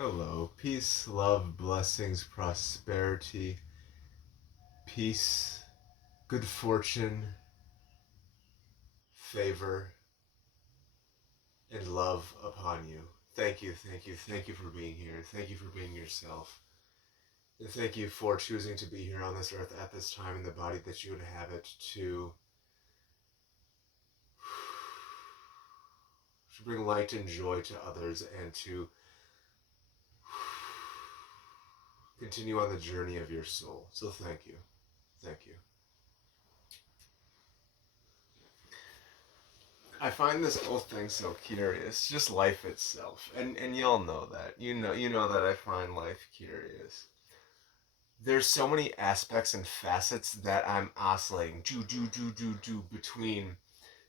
Hello. Peace, love, blessings, prosperity, peace, good fortune, favor, and love upon you. Thank you for being here. Thank you for being yourself. And thank you for choosing to be here on this earth at this time in the body that you inhabit to bring light and joy to others and to continue on the journey of your soul. So thank you. Thank you. I find this whole thing so curious, just life itself, and y'all know that. You know that I find life curious. There's so many aspects and facets that I'm oscillating, do between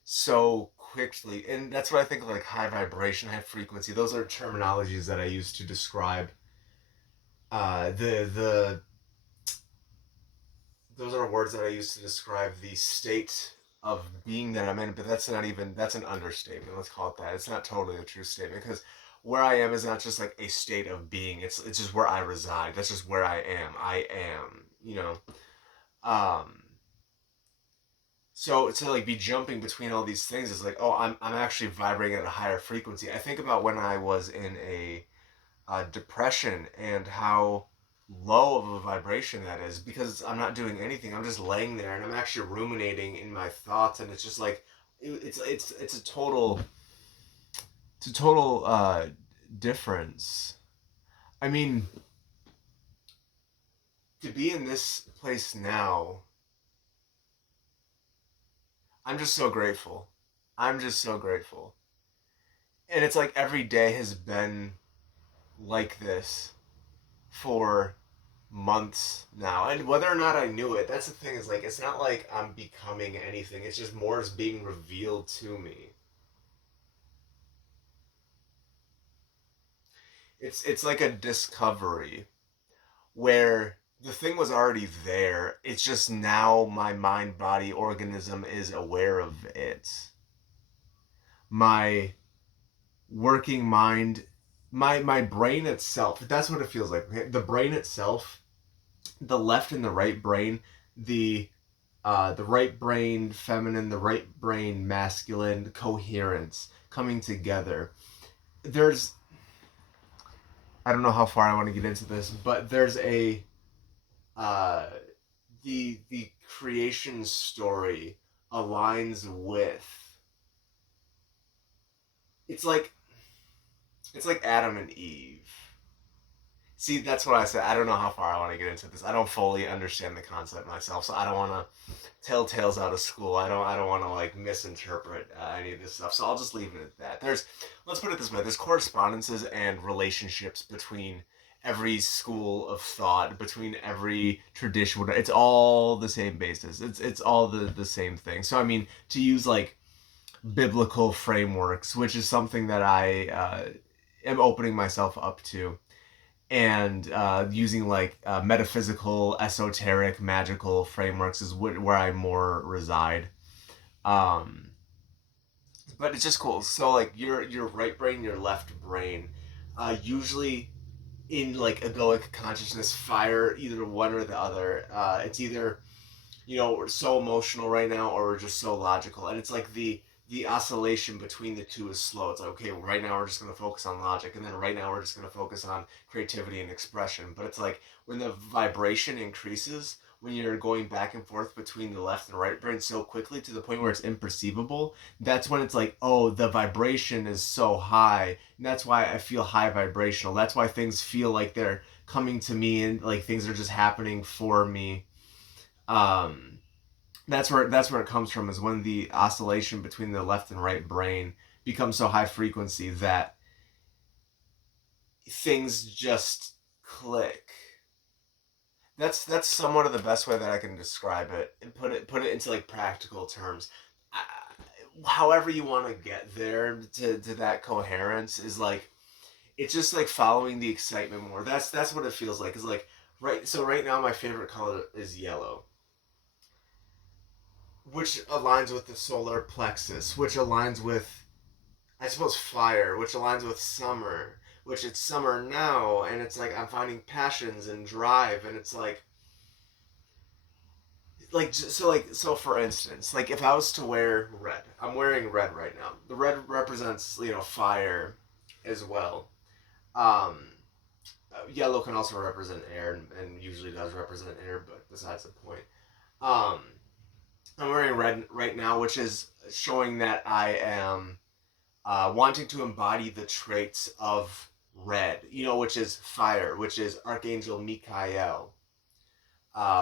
so quickly, and that's what I think of like high vibration, high frequency. Those are terminologies that I use to describe the those are words that I use to describe the state of being that I'm in, but that's an understatement. Let's call it that. It's not totally a true statement because where I am is not just like a state of being. It's just where I reside. That's just where I am. I am, you know. Um so to like be jumping between all these things is like, oh, I'm actually vibrating at a higher frequency. I think about when I was in a depression and how low of a vibration that is because I'm not doing anything. I'm just laying there and I'm actually ruminating in my thoughts, and it's just like it's a total difference. I mean, to be in this place now, I'm just so grateful. I'm just so grateful, and it's like every day has been like this for months now. And whether or not I knew it, that's the thing, is like it's not like I'm becoming anything. It's just more is being revealed to me. It's like a discovery where the thing was already there. It's just now my mind body organism is aware of it. My working mind, my brain itself, that's what it feels like. Okay? The brain itself, the left and the right brain, the right brain feminine, the right brain masculine, coherence coming together. There's, I don't know how far I want to get into this, but there's a uh, the creation story aligns with, it's like it's like Adam and Eve. See, that's what I said. I don't know how far I want to get into this. I don't fully understand the concept myself, so I don't want to tell tales out of school. I don't want to like misinterpret any of this stuff. So I'll just leave it at that. Let's put it this way. There's correspondences and relationships between every school of thought, between every tradition. It's all the same basis. It's all the same thing. So I mean, to use like biblical frameworks, which is something that I am opening myself up to, and using like metaphysical, esoteric, magical frameworks is where I more reside. Um, but it's just cool. So like your right brain, your left brain, usually in like egoic consciousness, fire either one or the other. It's either, we're so emotional right now or we're just so logical, and it's like the oscillation between the two is slow. It's like, okay, right now we're just going to focus on logic, and then right now we're just going to focus on creativity and expression. But it's like when the vibration increases, when you're going back and forth between the left and right brain so quickly to the point where it's imperceivable, that's when it's like, oh, the vibration is so high, and that's why I feel high vibrational. That's why things feel like they're coming to me and like things are just happening for me. um that's where it comes from, is when the oscillation between the left and right brain becomes so high frequency that things just click. That's somewhat of the best way that I can describe it and put it into like practical terms. However you want to get there to that coherence is like, it's just like following the excitement more. That's what it feels like. Is like, right, so right now my favorite color is yellow, which aligns with the solar plexus, which aligns with, I suppose, fire, which aligns with summer, which it's summer now, and it's like I'm finding passions and drive, and it's so for instance, like if I was to wear red, I'm wearing red right now. The red represents fire as well. Um, Yellow can also represent air, and usually does represent air, but besides the point. Um, I'm wearing red right now, which is showing that I am wanting to embody the traits of red, which is fire, which is Archangel Michael,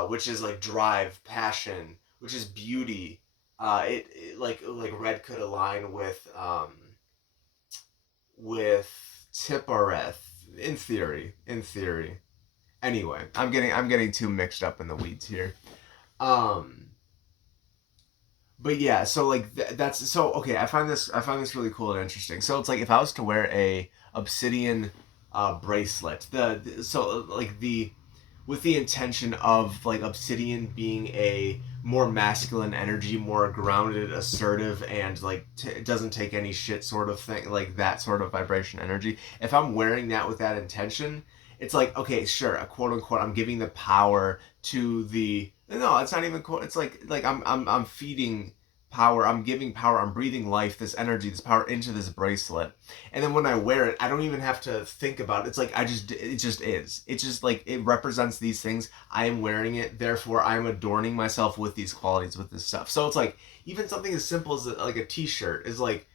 which is like drive, passion, which is beauty. Like red could align with Tiphareth in theory. In theory. Anyway, I'm getting too mixed up in the weeds here. Um, but yeah, so like that's so okay. I find this really cool and interesting. So it's like if I was to wear a obsidian bracelet, so like the with the intention of like obsidian being a more masculine energy, more grounded, assertive, and like it doesn't take any shit sort of thing, like that sort of vibration energy. If I'm wearing that with that intention, it's like okay, sure, a quote unquote, I'm giving the power to the no, it's not even quote. It's like I'm feeding power. I'm giving power. I'm breathing life, this energy, this power into this bracelet. And then when I wear it, I don't even have to think about it. It's like it just is. It's just like it represents these things. I am wearing it. Therefore, I'm adorning myself with these qualities, with this stuff. So it's like even something as simple as like a T-shirt is like,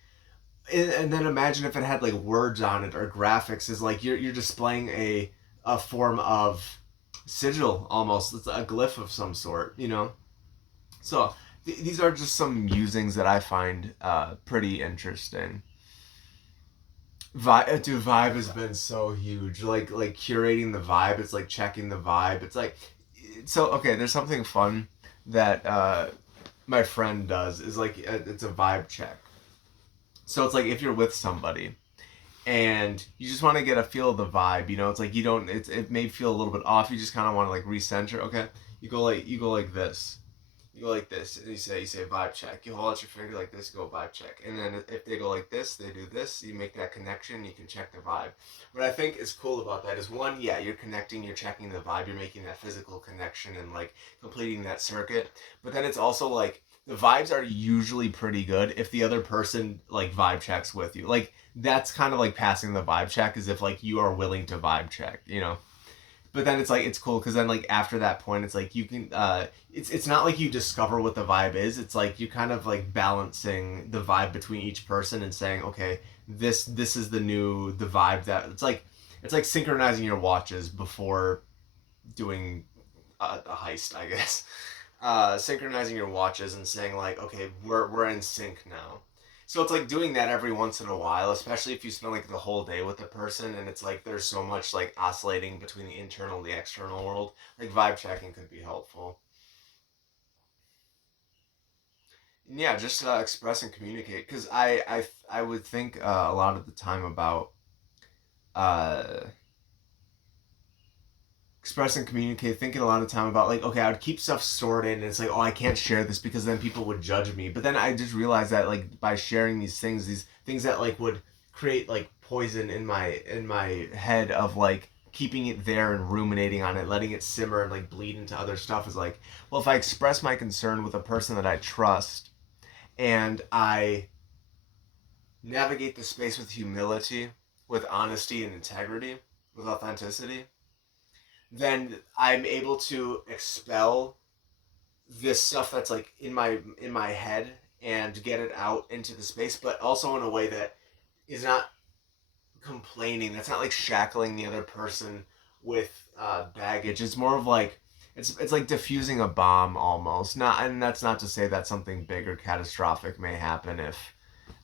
and then imagine if it had like words on it or graphics. Is like you're displaying a form of sigil almost. It's a glyph of some sort. So these are just some musings that I find pretty interesting. Vibe has been so huge. Like curating the vibe. It's like checking the vibe. It's like so okay. There's something fun that my friend does is like it's a vibe check. So it's like if you're with somebody and you just want to get a feel of the vibe, it's like you don't. It may feel a little bit off. You just kind of want to like recenter. Okay, you go like this. You go like this, and you say vibe check. You hold out your finger like this, go vibe check, and then if they go like this, they do this. You make that connection. You can check the vibe. What I think is cool about that is one, yeah, you're connecting, you're checking the vibe, you're making that physical connection and like completing that circuit. But then it's also like the vibes are usually pretty good if the other person like vibe checks with you. Like that's kind of like passing the vibe check, as if like you are willing to vibe check. But then it's like it's cool because then like after that point it's like you can it's not like you discover what the vibe is. It's like you kind of like balancing the vibe between each person and saying okay, this is the vibe that it's like synchronizing your watches before doing a heist, I guess. Synchronizing your watches and saying like okay, we're in sync now. So it's like doing that every once in a while, especially if you spend like the whole day with a person and it's like there's so much like oscillating between the internal and the external world. Like vibe checking could be helpful. And yeah, just express and communicate because I would think a lot of the time about uh, express and communicate, thinking a lot of time about like okay, I would keep stuff stored in and it's like oh, I can't share this because then people would judge me. But then I just realized that like by sharing these things that like would create like poison in my head of like keeping it there and ruminating on it, letting it simmer and like bleed into other stuff is like well, if I express my concern with a person that I trust and I navigate the space with humility, with honesty and integrity, with authenticity, then I'm able to expel this stuff that's like in my head and get it out into the space, but also in a way that is not complaining. That's not like shackling the other person with baggage. It's more of like it's like diffusing a bomb almost. Not, and that's not to say that something big or catastrophic may happen if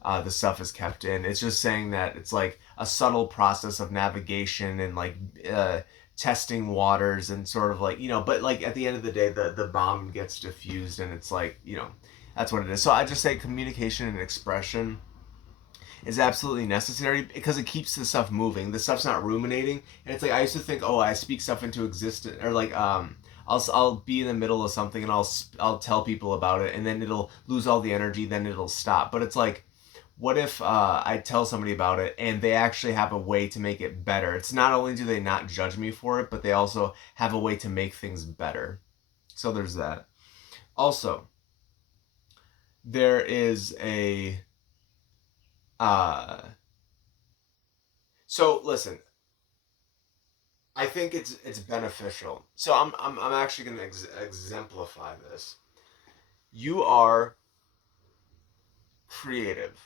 the stuff is kept in. It's just saying that it's like a subtle process of navigation and like uh, testing waters and sort of like but like at the end of the day, the bomb gets diffused and it's like that's what it is. So I just say communication and expression is absolutely necessary because it keeps the stuff moving. The stuff's not ruminating, and it's like I used to think, oh, I speak stuff into existence, or like I'll be in the middle of something and I'll tell people about it, and then it'll lose all the energy, then it'll stop. But it's like what if I tell somebody about it and they actually have a way to make it better? It's not only do they not judge me for it, but they also have a way to make things better. So there's that. Also, there is a so listen, I think it's beneficial. So I'm actually going to exemplify this. You are creative.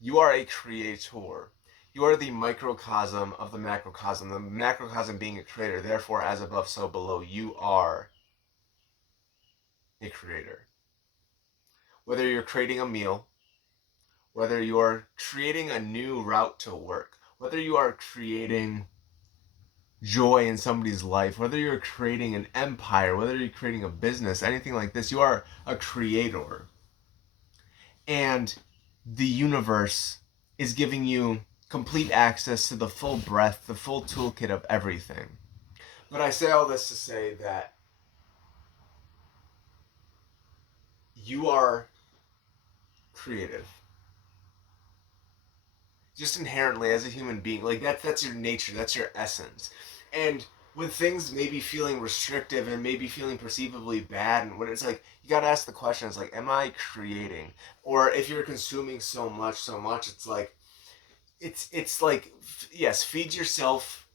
You are a creator. You are the microcosm of the macrocosm. The macrocosm being a creator. Therefore, as above, so below. You are a creator. Whether you're creating a meal, whether you are creating a new route to work, whether you are creating joy in somebody's life, whether you're creating an empire, whether you're creating a business, anything like this, you are a creator. And the universe is giving you complete access to the full breadth, the full toolkit of everything. But I say all this to say that you are creative. Just inherently as a human being. Like that's your nature, that's your essence. And with things maybe feeling restrictive and maybe feeling perceivably bad, and when it's like you gotta ask the question, it's like, am I creating? Or if you're consuming so much, it's like it's like yes, feed yourself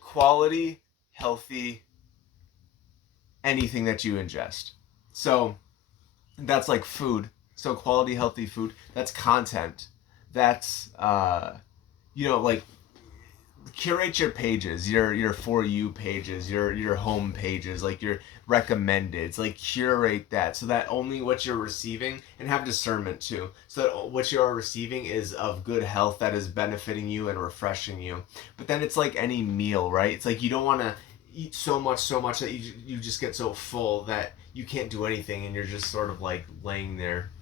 quality, healthy anything that you ingest. So that's like food. So quality, healthy food. That's content. That's like curate your pages, your for you pages, your home pages, like your recommendeds, like curate that so that only what you're receiving, and have discernment too, so that what you are receiving is of good health that is benefiting you and refreshing you. But then it's like any meal, right? It's like you don't want to eat so much that you just get so full that you can't do anything and you're just sort of like laying there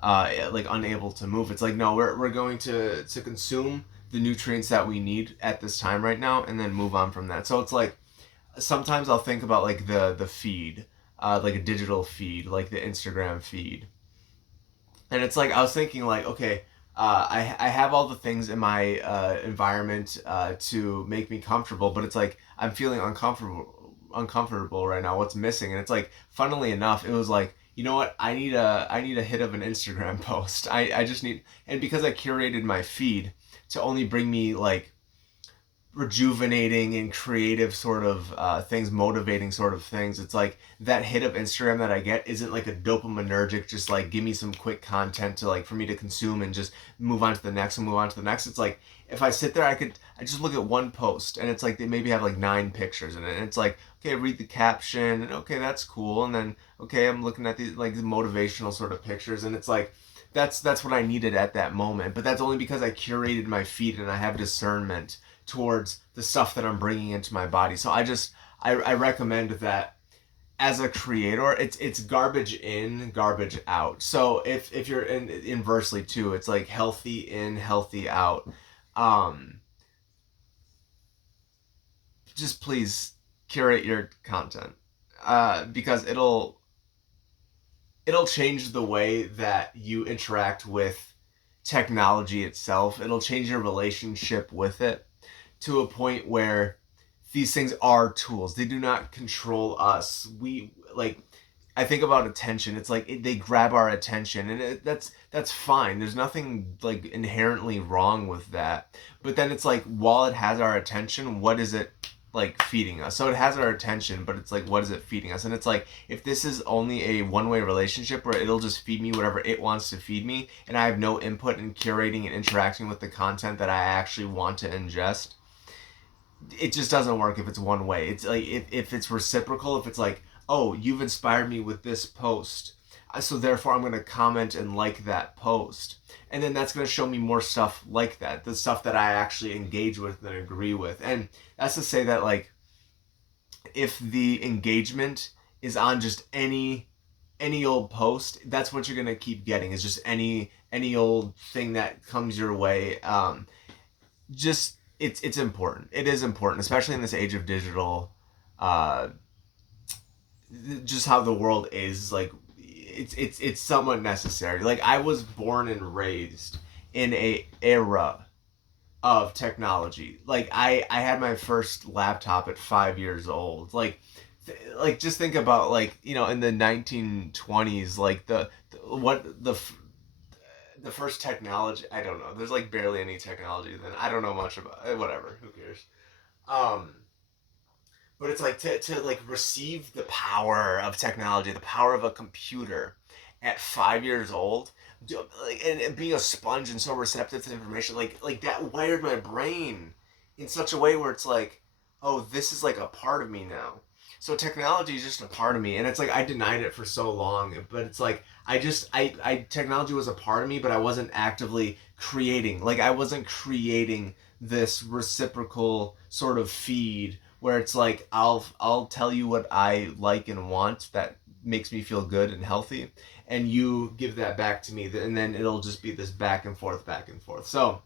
like unable to move. It's like no, we're going to consume the nutrients that we need at this time right now and then move on from that. So it's like sometimes I'll think about like the feed, like a digital feed, like the Instagram feed. And it's like I was thinking like, okay, I have all the things in my environment to make me comfortable, but it's like I'm feeling uncomfortable right now. What's missing? And it's like, funnily enough, it was like, you know what? I need a hit of an Instagram post. I just need, and because I curated my feed to only bring me like rejuvenating and creative sort of things, motivating sort of things. It's like that hit of Instagram that I get isn't like a dopaminergic, just like give me some quick content to like for me to consume and just move on to the next and move on to the next. It's like if I sit there, I just look at one post and it's like they maybe have like 9 pictures in it. And it's like, okay, read the caption and okay, that's cool. And then okay, I'm looking at these like the motivational sort of pictures and it's like that's what I needed at that moment. But that's only because I curated my feed and I have discernment towards the stuff that I'm bringing into my body. So I recommend that as a creator, it's garbage in, garbage out. So if you're inversely too, it's like healthy in, healthy out. Um, just please curate your content because it'll change the way that you interact with technology itself. It'll change your relationship with it to a point where these things are tools. They do not control us. We like I think about attention. It's like they grab our attention, and that's fine. There's nothing like inherently wrong with that. But then it's like while it has our attention, what is it like feeding us? So it has our attention, but it's like what is it feeding us? And it's like if this is only a one-way relationship where it'll just feed me whatever it wants to feed me, and I have no input in curating and interacting with the content that I actually want to ingest, it just doesn't work if it's one way. It's like if it's reciprocal, if it's like, oh, you've inspired me with this post, so therefore I'm going to comment and like that post. And then that's going to show me more stuff like that, the stuff that I actually engage with and agree with. And that's to say that like if the engagement is on just any old post, that's what you're going to keep getting, is just any old thing that comes your way. Just it's important. It is important, especially in this age of digital. Uh, just how the world is like, it's somewhat necessary. Like I was born and raised in a era of technology. Like I had my first laptop at 5 years old. Like just think about like in the 1920s, like the first technology. I don't know. There's like barely any technology then. I don't know much about it. Whatever. Who cares? Um, but it's like to like receive the power of technology, the power of a computer at 5 years old, and being a sponge and so receptive to information, like that wired my brain in such a way where it's like, oh, this is like a part of me now. So technology is just a part of me, and it's like I denied it for so long, but it's like I technology was a part of me, but I wasn't actively creating. Like I wasn't creating this reciprocal sort of feed where it's like I'll tell you what I like and want that makes me feel good and healthy, and you give that back to me, and then it'll just be this back and forth. So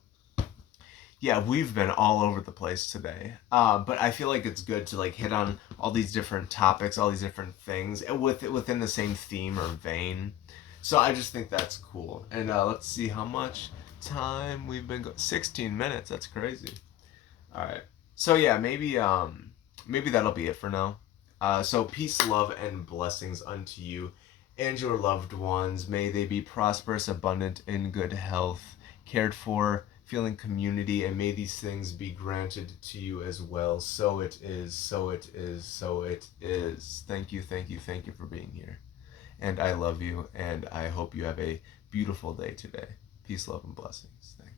yeah, we've been all over the place today, but I feel like it's good to like hit on all these different topics, all these different things within the same theme or vein. So I just think that's cool. And let's see how much time we've been 16 minutes. That's crazy. All right. So yeah, maybe that'll be it for now. So peace, love, and blessings unto you and your loved ones. May they be prosperous, abundant, in good health, cared for, feeling community, and may these things be granted to you as well. So it is, so it is, so it is. Thank you, thank you, thank you for being here. And I love you, and I hope you have a beautiful day today. Peace, love, and blessings. Thanks.